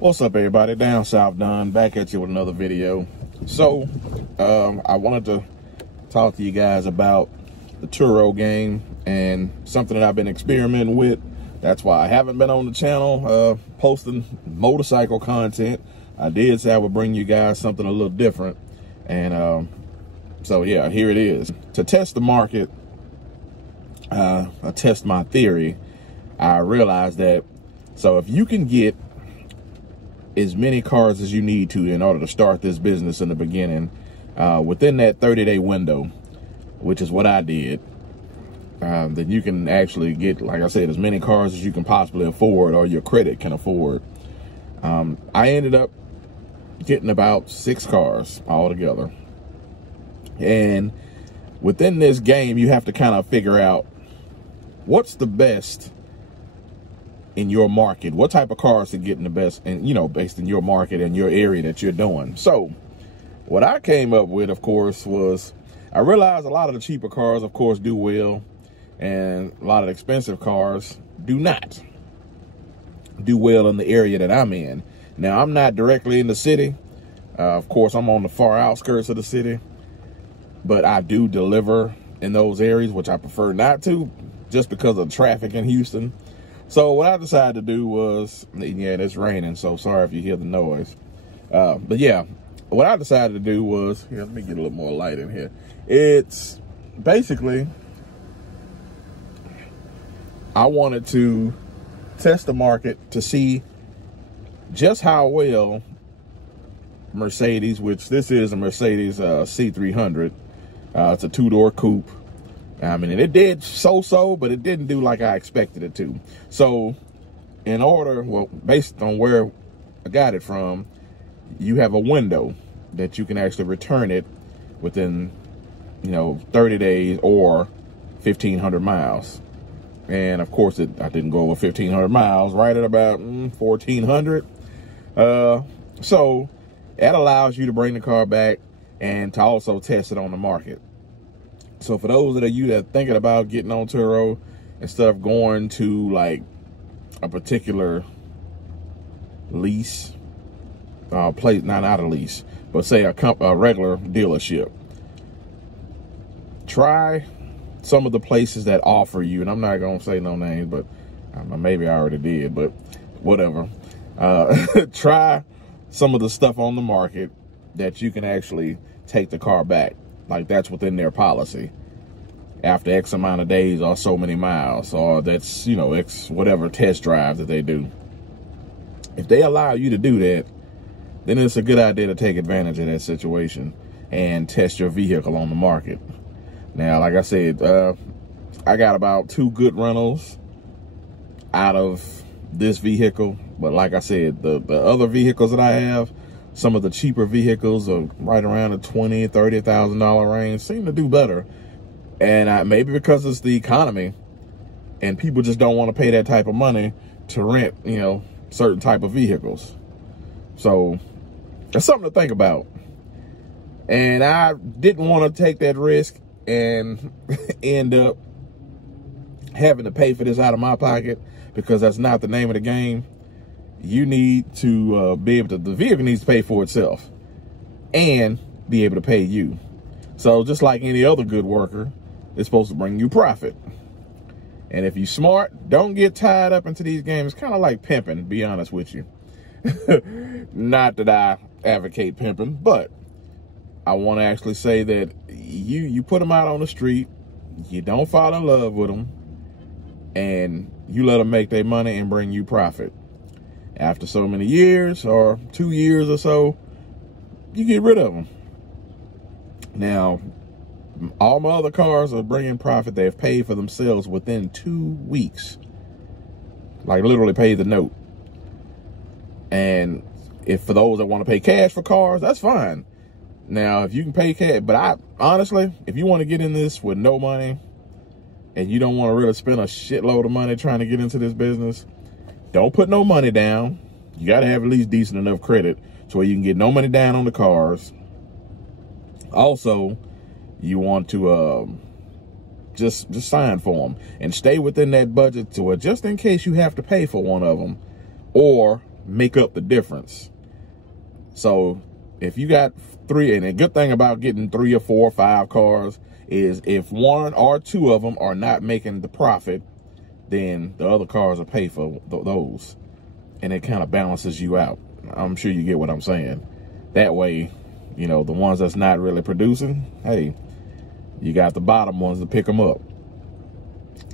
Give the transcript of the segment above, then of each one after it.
What's up, everybody? Down South Done, back at you with another video. So I wanted to talk to you guys about the Turo game and something that I've been experimenting with. That's why I haven't been on the channel posting motorcycle content. I did say I would bring you guys something a little different, and so yeah, here it is. To test the market, I test my theory. I realized that, so if you can get as many cars as you need to in order to start this business in the beginning, within that 30-day window, which is what I did, then you can actually get, like I said, as many cars as you can possibly afford or your credit can afford. I ended up getting about 6 cars altogether. And within this game, you have to kind of figure out what's the best in your market, what type of cars to get in the best, and based in your market and your area that you're doing. So what I came up with, of course, was I realized a lot of the cheaper cars, of course, do well, and a lot of the expensive cars do not do well in the area that I'm in. Now, I'm not directly in the city. Of course, I'm on the far outskirts of the city, but I do deliver in those areas, which I prefer not to, just because of traffic in Houston. So what I decided to do was, yeah, it's raining, so sorry if you hear the noise. But yeah, what I decided to do was, here, let me get a little more light in here. It's basically, I wanted to test the market to see just how well Mercedes, which this is a Mercedes C300, it's a 2-door coupe. I mean, it did so-so, but it didn't do like I expected it to. So in order, well, based on where I got it from, you have a window that you can actually return it within, 30 days or 1,500 miles. And of course, I didn't go over 1,500 miles, right at about 1,400. So that allows you to bring the car back and to also test it on the market. So for those of you that are thinking about getting on Turo, instead of going to like a particular lease place, not a lease, but say a regular dealership, try some of the places that offer you, and I'm not gonna say no names, but maybe I already did, but whatever. Try some of the stuff on the market that you can actually take the car back. Like, that's within their policy. After X amount of days or so many miles, or that's, X whatever test drive that they do. If they allow you to do that, then it's a good idea to take advantage of that situation and test your vehicle on the market. Now, like I said, I got about 2 good rentals out of this vehicle. But like I said, the other vehicles that I have, some of the cheaper vehicles are right around the $20,000, $30,000 range, seem to do better. And maybe because it's the economy and people just don't want to pay that type of money to rent, certain type of vehicles. So that's something to think about. And I didn't want to take that risk and end up having to pay for this out of my pocket, because that's not the name of the game. You need to be able to, the vehicle needs to pay for itself and be able to pay you. So just like any other good worker, it's supposed to bring you profit. And if you're smart, don't get tied up into these games. It's kind of like pimping, to be honest with you. Not that I advocate pimping, but I want to actually say that you put them out on the street, you don't fall in love with them, and you let them make their money and bring you profit. After so many years, or 2 years or so, you get rid of them. Now, all my other cars are bringing profit. They've paid for themselves within 2 weeks. Like, literally paid the note. And if for those that want to pay cash for cars, that's fine. Now, if you can pay cash, but honestly, if you want to get in this with no money and you don't want to really spend a shitload of money trying to get into this business, don't put no money down. You got to have at least decent enough credit so you can get no money down on the cars. Also, you want to just sign for them and stay within that budget to just in case you have to pay for one of them, or make up the difference. So if you got 3, and a good thing about getting 3 or 4 or 5 cars is if 1 or 2 of them are not making the profit, then the other cars will pay for those. And it kind of balances you out. I'm sure you get what I'm saying. That way, you know, the ones that's not really producing, hey, you got the bottom ones to pick them up.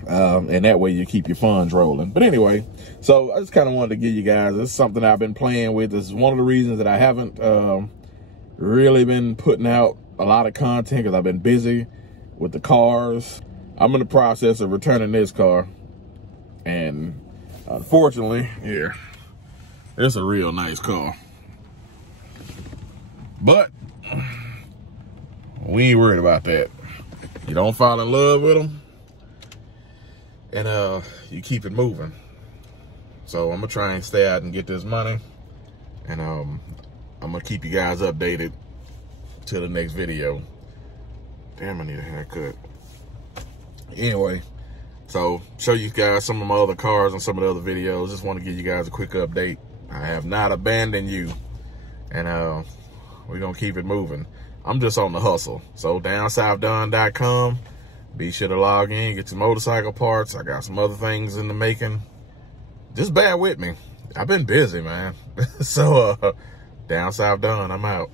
And that way you keep your funds rolling. But anyway, so I just kind of wanted to give you guys, this is something I've been playing with. This is one of the reasons that I haven't really been putting out a lot of content, because I've been busy with the cars. I'm in the process of returning this car. And unfortunately, yeah, it's a real nice car. But we ain't worried about that. You don't fall in love with them, and you keep it moving. So I'm gonna try and stay out and get this money, and I'm gonna keep you guys updated till the next video. Damn, I need a haircut. Anyway, so show you guys some of my other cars and some of the other videos. Just want to give you guys a quick update. I have not abandoned you, and we're gonna keep it moving. I'm just on the hustle. So downsouthDone.com. Be sure to log in, get your motorcycle parts. I got some other things in the making. Just bear with me. I've been busy, man. So Down South Done, I'm out.